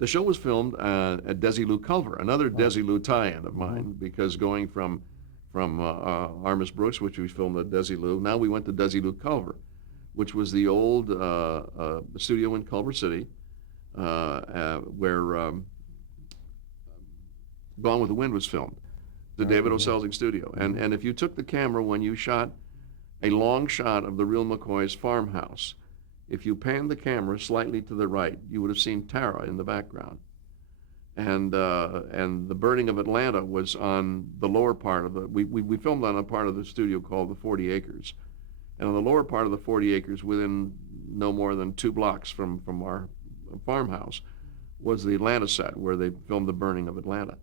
The show was filmed at Desilu Culver, another Desilu tie-in of mine, because going from Armis Brooks, which we filmed at Desilu, now we went to Desilu Culver, which was the old studio in Culver City, where Gone with the Wind was filmed, the David O. Selznick studio. And if you took the camera when you shot a long shot of the real McCoys farmhouse, if you panned the camera slightly to the right, you would have seen Tara in the background. And the burning of Atlanta was on the lower part of the, we filmed on a part of the studio called the 40 Acres. And on the lower part of the 40 Acres, within no more than 2 blocks from our farmhouse, was the Atlanta set where they filmed the burning of Atlanta.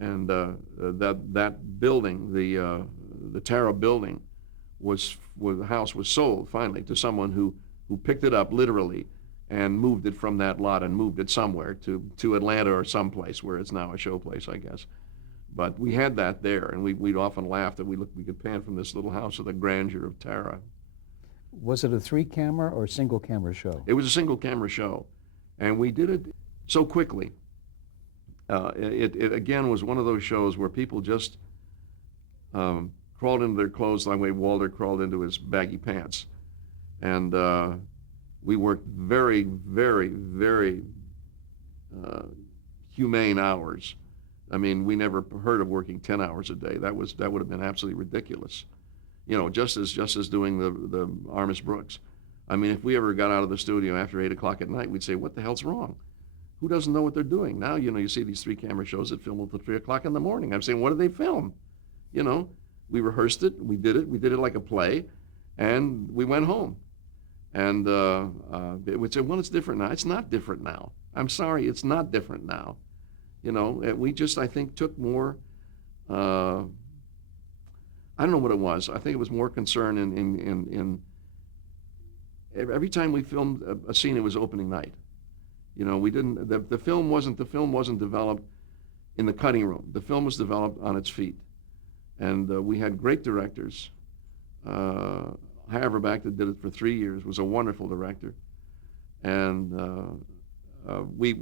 And that building, the Tara building, the house was sold finally to someone who picked it up literally and moved it from that lot and moved it somewhere to Atlanta or someplace where it's now a show place, I guess. But we had that there, and we'd often laugh that we could pan from this little house to the grandeur of Tara. Was it a 3-camera or single-camera show? It was a single-camera show, and we did it so quickly. It again was one of those shows where people just crawled into their clothes the way Walter crawled into his baggy pants. And we worked very, very, very humane hours. I mean, we never heard of working 10 hours a day. That would have been absolutely ridiculous. You know, just as doing the Armis Brooks. I mean, if we ever got out of the studio after 8 o'clock at night, we'd say, what the hell's wrong? Who doesn't know what they're doing? Now, you know, you see these 3-camera shows that film until 3 o'clock in the morning. I'm saying, what do they film? You know, we rehearsed it, we did it like a play, and we went home. And they would say, well, it's different now. It's not different now. I'm sorry, it's not different now. You know, we just, I think, took more, I don't know what it was. I think it was more concern in every time we filmed a scene, it was opening night. You know, we didn't, the film wasn't developed in the cutting room. The film was developed on its feet. And we had great directors. Haverback, that did it for 3 years, was a wonderful director. And we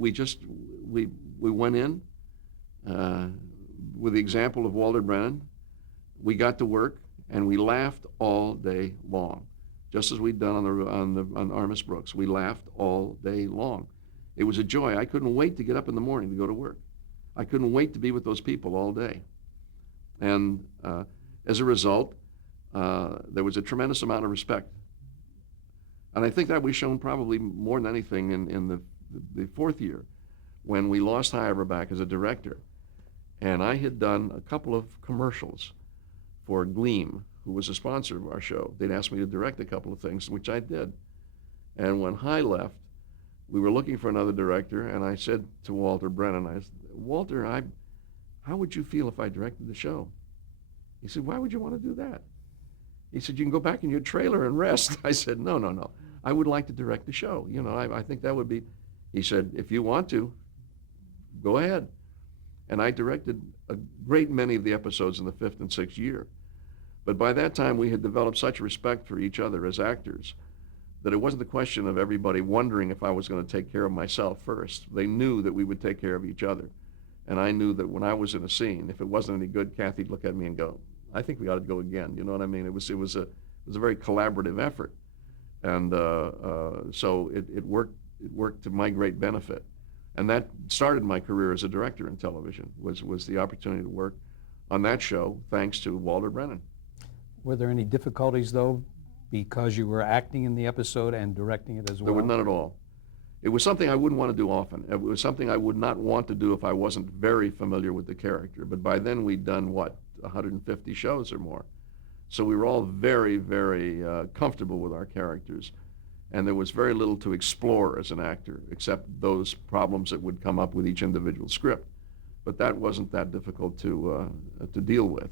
went in with the example of Walter Brennan. We got to work, and we laughed all day long, just as we'd done on Armis Brooks. We laughed all day long. It was a joy. I couldn't wait to get up in the morning to go to work. I couldn't wait to be with those people all day. And as a result, there was a tremendous amount of respect. And I think that was shown probably more than anything in the 4th year, when we lost Haverback as a director. And I had done a couple of commercials for Gleam, who was a sponsor of our show. They'd asked me to direct a couple of things, which I did. And when High left, we were looking for another director, and I said to Walter Brennan, I said, Walter, how would you feel if I directed the show? He said, why would you want to do that? He said, you can go back in your trailer and rest. I said, no. I would like to direct the show. You know, I think that would be, he said, if you want to, go ahead. And I directed a great many of the episodes in the 5th and 6th year. But by that time, we had developed such respect for each other as actors that it wasn't the question of everybody wondering if I was going to take care of myself first. They knew that we would take care of each other. And I knew that when I was in a scene, if it wasn't any good, Kathy'd look at me and go, I think we ought to go again. You know what I mean? It was a very collaborative effort. And so it worked to my great benefit. And that started my career as a director in television, was the opportunity to work on that show, thanks to Walter Brennan. Were there any difficulties, though, because you were acting in the episode and directing it as well? There were none at all. It was something I wouldn't want to do often. It was something I would not want to do if I wasn't very familiar with the character. But by then we'd done, 150 shows or more. So we were all very, very comfortable with our characters. And there was very little to explore as an actor, except those problems that would come up with each individual script. But that wasn't that difficult to deal with.